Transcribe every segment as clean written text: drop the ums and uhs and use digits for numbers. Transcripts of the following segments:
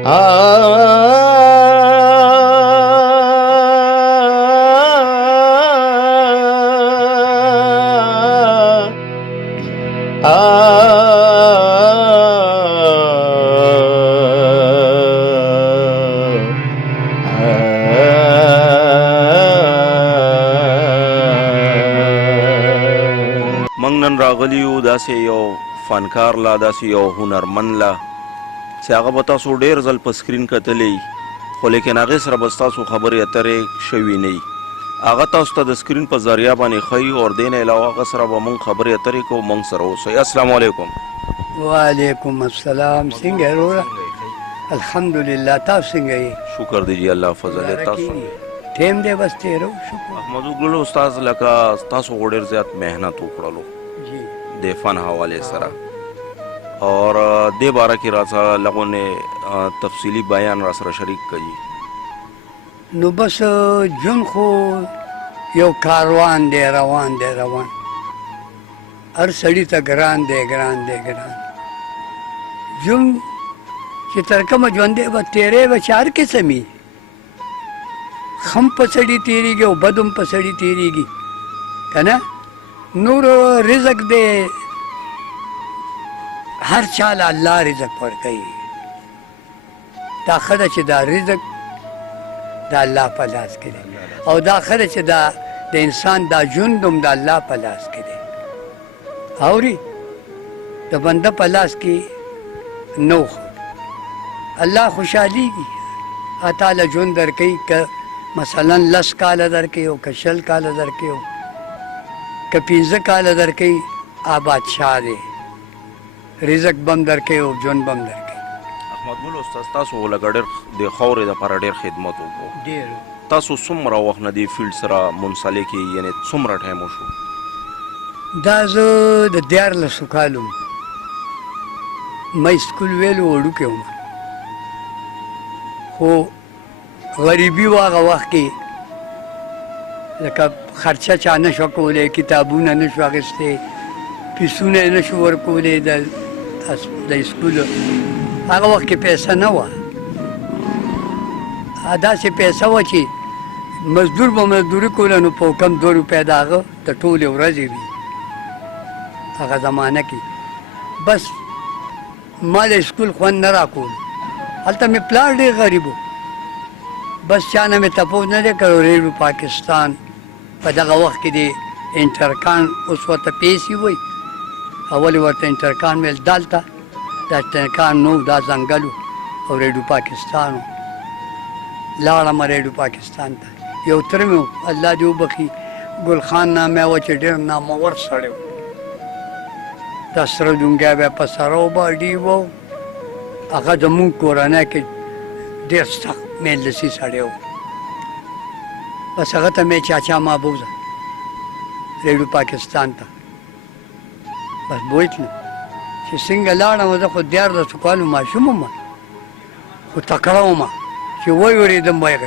موږ نن راغلي یو داسې یو فنکار لا، داسې یو هنرمند لا چې هغه به تاسو ډېر ځل په سکرین کتلی، خو لیکن هغې سره به ستاسو خبرې اترې شوي نه وي. هغه تاسو ته د سکرین په ذریعه باندې ښیي او دې نه علاوه هغه سره به موږ خبرې اترې کوو. موږ سره اوسئ. السلام علیکم. وعلیکم السلام. څنګه یې وروره؟ الحمدلله. تاسو څنګه یې؟ شکر دی جی، الله فضل دی. تاسو ټیم دی بس تېرو. شکر. احمد وګلو استاد لکه تاسو خو ډېر زیات محنت وکړلو د فن حوالې سره، اور دې باره کې را سره لغونې تفصیلي بیان را سره شریک کړي. نو بس ژوند خو یو کاروان دی، روان دی روان. هر سړي ته ګران دی ګران دی ګران. ژوند چې تر کومه ژوندی به تېری به چې هر قسم وي، ښه هم په سړي تېرېږي او بد هم په سړي تېرېږي که نه. نور رزق دی هر چا له الله رزق ورکوي. دا ښه ده چې دا رزق د الله په لاس کې دی، او دا ښه ده چې دا د انسان دا ژوند هم د الله په لاس کې دی. اوري د بنده په لاس کې نه الله خوشحالېږي. تعالی ژوند درکوي، که مثلا 10 کاله درکوي او که 20 کاله درکوي او که 15 کاله درکوي، بادشاه دی. رزق به هم درکوي او ژوند به هم درکوي. احمد ګل استاد، تاسو لکه ډېر د خاورې دپاره ډېر خدمت وکړو. ډېر. تاسو څومره وخت نه دې فیلډ سره منسلک یې، یعنې څومره ټایم وشو؟ دا زه د 14 کالو ما سکول ویلو وړوکی وم، خو غریبي و هغه وخت کې، لکه خرچه چا نه شوه کولی، کتابونه نه شو اخیستی، فیسونه یې نه شو ورکولی د سکولو. هغه وخت کې پیسه نه وه، داسې پیسه وه چې مزدور به مزدوري کوله نو په کم 2 روپۍ د هغه د ټولې ورځې وي هغه زمانه کې. بس ما د سکول خوند نه راکول. هلته مې پلار ډېر غریب و، بس چا نه مې تپوس نه دی کړی. ریډیو پاکستان په دغه وخت کې د انټرکان، اوس ورته پیسې وایي، اول یې ورته انټرکان ویل. دلته دا انټرکان نو دا ځنګل و او ریډیو پاکستان و. لاړم ریډیو پاکستان ته. یو تره مې و، الله دې وبخي، ګل خان نامه وه چې ډېر نامور سړی و. دا سره ډونګی به یې په سره و، باډي و. هغه زمونږ کورنۍ کې ډېر سخت مجلسي سړی و. بس هغه ته مې چاچا ما بوځه ریډیو پاکستان ته. بس بوتلم چې څنګه لاړم. زه خو 14 کالو ماشوم وم، خو تکړه وم چې ویورېدم ویې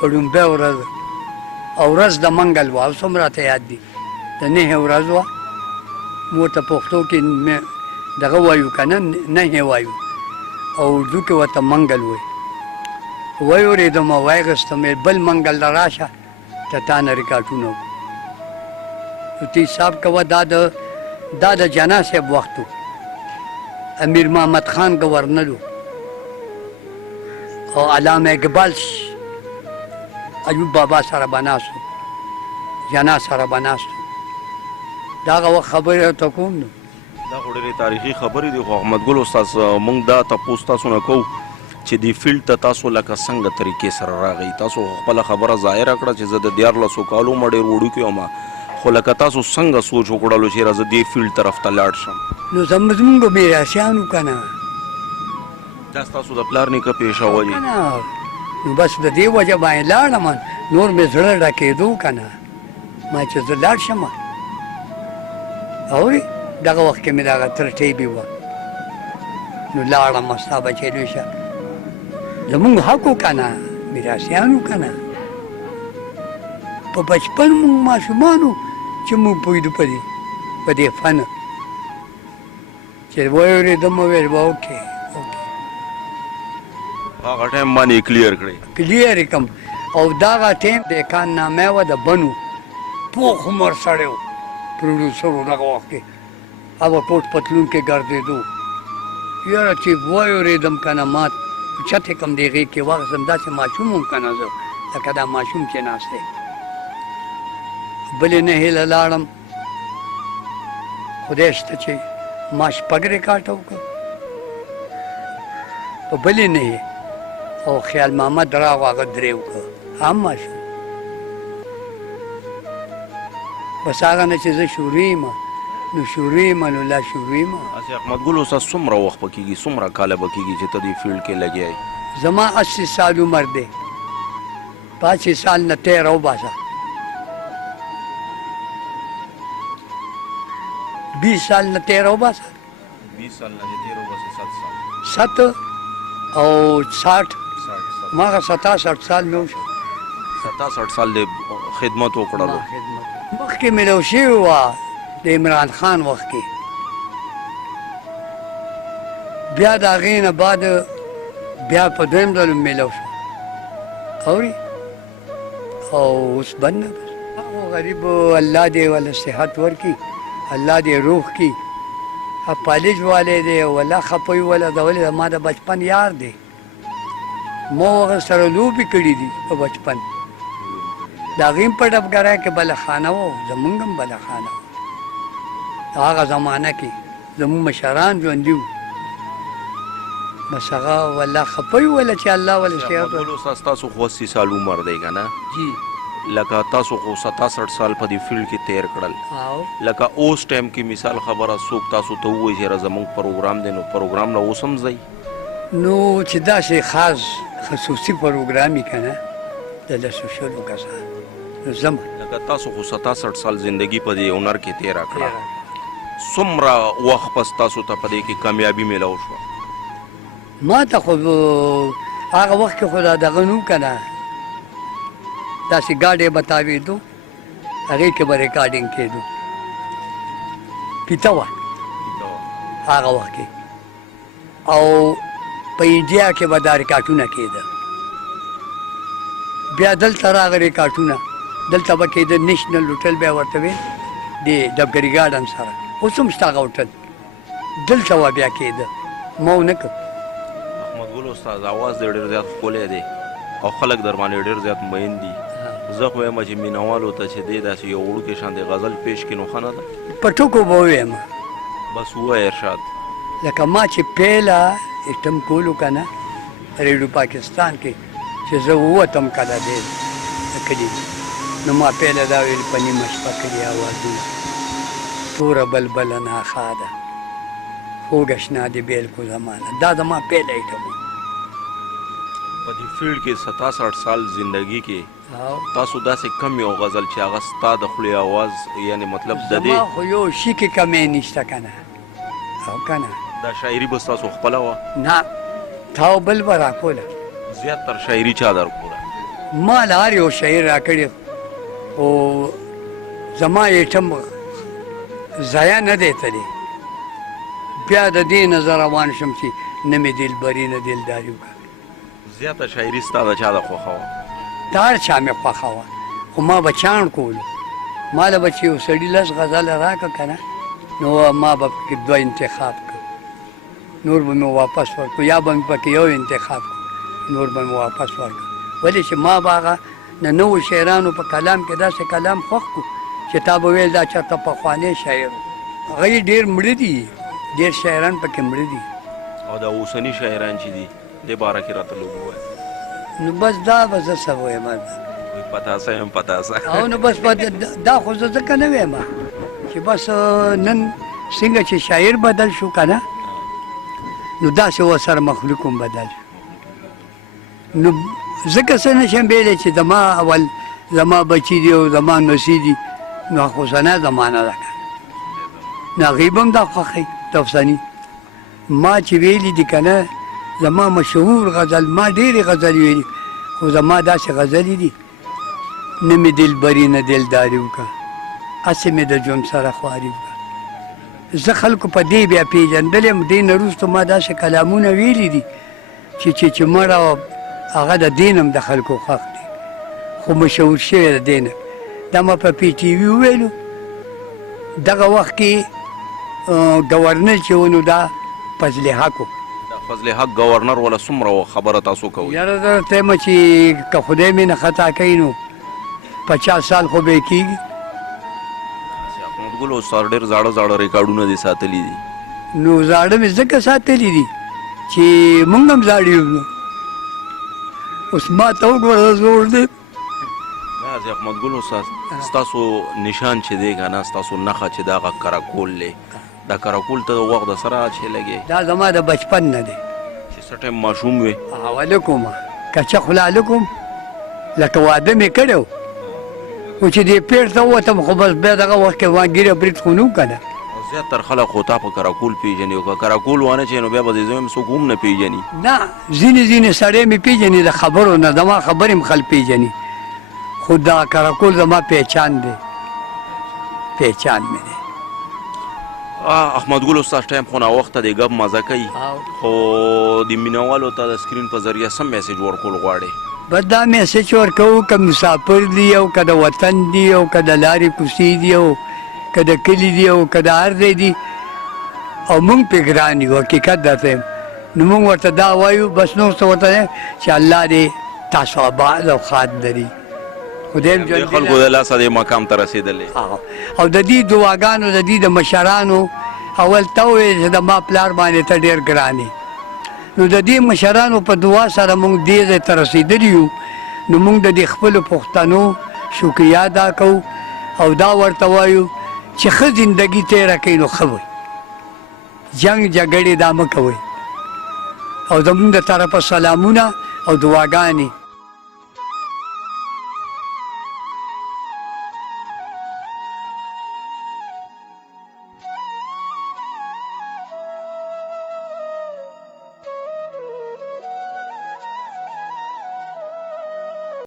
په لومبۍ ورځ، او ورځ د منګل وه، اوس هم راته یاد دي. د 9 ورځ وه، موږ ته پښتو کې دغه وایو که نه، 9 وایو، او اردو کې ورته منګل وایي. ویورېدم او ویې بل منګل له راشه د تا نه ریکارډونه وکړو. نو ته حساب کوه دا د جنا صاحب وخت و. امیر محمد خان گورنر و، او علامه اقبال ایوب بابا سره به ناست و، جنا سره به ناست و. د هغه وخت خبرې راته کوم. نو دا خو ډېرې تاریخي خبرې دي. خو احمد ګل استاد، موږ دا تپوس تاسو نه کوو چې دې فیلډ ته تاسو لکه څنګه طریقې سره راغئ. تاسو خپله خبره ظاهره کړه چې زه د 14 کالو ما ډېر وړوکی وم، خو لکه تاسو څنګه سوچ وکړلو چې زه دې فیلډ طرف ته لاړ شم؟ نو زموږ میراثیان وو که نه، دا ستاسو د پلار نیکه پیشه ولې؟ نو بس د دې وجه باندې لاړم. نور مې زړه ډکېدو که نه، ما چې زه لاړ شم. اورې دغه وخت کې مې دغه تر ټیبې وه، نو لاړم. ستا بچی لوی شه، زمونږ حق و که نه، میراثیان وو که نه. په بچپن مونږ ماشومان وو چې مونږ پوهېدو په دې فن، چې ویورېدم وویل به اوکې هغه ټایم باندې کلیر کړی کلیر کم او دغه ټیم د کان نامه و د بنو پوخ عمر سړی و پروډوسر و دغه وخت کې هغه کوټ پتلون کې ګرځېدو یاره چې واورېدم که نه ما چتې کم د هغې کې واخیستم داسې ماشوم هم که نه زه لکه دا ماشوم چې ناست دی بلې نه هیله لاړم خدای شته چې ما شپږ ریکارډ وکړ په بلې نه او خیال محمد راغو هغه درې وکړه هم ماشوم بس هغه نه چې زه شروع یم نو شروع یم نو لا شروع یم اسې احمد ګل اوس څومره وخت به کېږي څومره کاله به کېږي چې ته دې فیلډ کې لګیا یې زما 80 سال عمر دی 85 سال نه تیر وباسه 20 سال نه تیر وباسه 20 سال نه تیر وباسه 7 7 او 60 ماغه 67 سال مې وشو 67 سال د خدمت وکړلو مخکې مې شوی وه د عمران خان وخت کې بیا د هغې نه بعد بیا په دویم ځل میلو شو اوري او اوس بند نه بس هغو غریب الله دې وله صحت ورکړي الله دې روح کړي پالج والی دی ولا خپوی ولا د ولې ما د بچپن یار دی ما هغه سره لوبې کړي دي په بچپن د هغې هم په ډبګرای کې بله خانه و زمونږ هم بله خانه و د هغه زمانه کې زمونږ مشران ژوندي وو بس هغه والله خپوی وله چې الله ولې صحت ورکړي تاسو خو 80 سال عمر دی که نه جی لکه تاسو خو 67 سال په دې فیلډ کې تیر کړل او لکه اوس ټایم کې مثال خبره څوک تاسو ته ووایي چې زموږ پروګرام دی نو پروګرام نه اوس هم ځئ نو چې داسې خاص خصوصي پروګرام یې که نه د لسو شلو کسان نو ځم لکه تاسو خو 67 سال زندگی په دې هنر کې تیره کړه څومره وخت پس تاسو ته په دې کې کامیابي میلاو شوه ما ته خو هغه وخت کې خو دا دغه نو که نه داسې ګاډی به تاوېدو هغې کې به ریکارډینګ کېدو پیته وه هغه وخت کې او په انډیا کې به دا ریکارډونه کېده بیا دلته راغه ریکارډونه دلته به کېده نیشنل هوټل بیا ورته ویل د ډبګري ګارډن سره اوس هم شته هغه هوټل دلته به بیا کېده ما ونه کړ احمد ګل استاد اواز دې ډېر زیات ښکلی دی او خلک در باندې ډېر زیات مین دي زه خو وایم چې مینهوالو ته چې دی داسې یو وړوکی شانې غزل پیش کړي نو ښه نه ده په ټکو به ووایم بس ووایه ارشاد لکه ما چې پیله ایټم کولو که نه ریډیو پاکستان کې چې زه ووتم کله دی د کلي نو ما پیله دا ویل په نیمه شپه کلي اوازونه توره بلبله ناخا ده خوږه شنه د بیلکو زمانه دا زما پیله ایټم و په دې فیلډ کې 67 سال زندگی کې تاسو داسې کم یو غزل چې هغه ستا د خولې اواز یعنی مطلب د دې زما خو یو شي کې کمی نشته که نه او که نه دا شاعري به ستاسو خپله وه نه تا او بل به راکوله زیاتر شاعري چا درکوله ما له هر یو شاعر راکړی خو زما ایټم ضایع نه دی تللی بیا د دې نه زه روان شم چې نه مې دلبري نه دلداري وکړه زیاته شاعري ستا د چا د خوښه وه د هر چا مې خوښه وه خو ما به چاڼ کولو ما له به چې یو سړي لس غزله راکړه که نه نو ما به پکې 2 انتخاب کړ نور به مې واپس ورکړو یا به مې پکې یو انتخاب کړ نور به مې واپس ورکړو ولې چې ما به هغه د نوو شاعرانو په کلام کې داسې کلام خوښ کړو چې تا به ویل دا چېرته پخوانی شاعر و هغه یې ډېر مړه دي ډېر شاعران پکې مړه دي او دا اوسني شاعران چې دي دې باره کې راته لږ ووایه نو بس دا به زه څه ووایم پتاسه یم پتاسه او نو بس دا خو زه ځکه نه وایم چې بس نن څنګه چې شاعر بدل شو که نه نو داسې ورسره مخلوق هم بدل شو نو ځکه څه نشم ویلی چې زما اول زما بچي دي او زما نسي دي نو خو اوسنۍ زمانه ده که نو هغوی به هم دا خوښوي د افساني ما چې ویلي دي که نه زما مشهور غزل ما ډېرې غزلې ویلي خو زما داسې غزلې دي نه مې دلبري نه دلداري وکړه هسې مې د ژوند سره خواري وکړه زه خلکو په دې بیا پېژندلی یم دې نه وروسته ما داسې کلامونه ویلي دي چې مړه هغه د دینم د خلکو حق دی خو مشهور شوی د دینه دا ما په پی ټي وي وویلو دغه وخت کې ګورنر چې و نو دا فضل حق و دا فضل حق گورنر ولا څومره خبره تاسو کوئ یاره درته یم چې که خدای مې نه خطا کوي نو 50 سال خو به یې کېږي احمد ګل استاد ډېر زاړه زاړه ریکارډونه دي ساتلي دي نو زاړه مې ځکه ساتلي دي چې مونږ هم زاړه یو نو اوس ما ته وګوره زوړ دی احمد ګل استاد ستاسو نشان چې دی که نه ستاسو نښه چې دا هغه کراکول دی دا کراکول ته د وخت د سره چې لګې دا زما د بچپن نه دی چې څه ټایم ماشوم وې حواله کوم کچه خولاله کوم لکه واده مې کړی و خو چې دې پیټ ته ووتم خو بس بیا دغه وخت کې ما ګیره برید خو نه و که نه زیاتر خلک خو تا په کراکول پیژني او که کراکول وانه چې نو بیا به دې زه هم څوک هم نه پیژني نه ځینې سړی مې پیژني د خبرو نه زما خبرې هم خلک پیژني خو دا کراکول زما پہچان دی پہچان مې دی احمد ګل استاد ټایم خو ناوخته دی ګپ مزه کوي خو د مینهوالو ته د سکرین په ذریعه سم میسیج ورکول غواړې بس دا میسیج ورکوو که مسافر دی او که د وطن دی او که د لارې کوڅې دی او که د کلي دی او که د هر ځای دی او موږ پې ګران یو حقیقت درته یم نو موږ ورته دا وایو بس نور څه ورته چې الله دې تاسو آباد او ښاد لري خدای هم د خلکو د لاسه دې مقام ته رسېدلی او د دې دعاګانو د دې د مشرانو اول ته وویل چې د ما پلار باندې ته ډېر ګران یې نو د دې مشرانو په دعا سره موږ دې ځای ته رسېدلي یو نو موږ د دې خپلو پښتنو شکریه ادا کوو او دا ورته وایو چې ښه زندګي تېره کوئ نو ښه وئ جنګ جګړې دا مه کوئ او زموږ د طرفه سلامونه او دعاګانې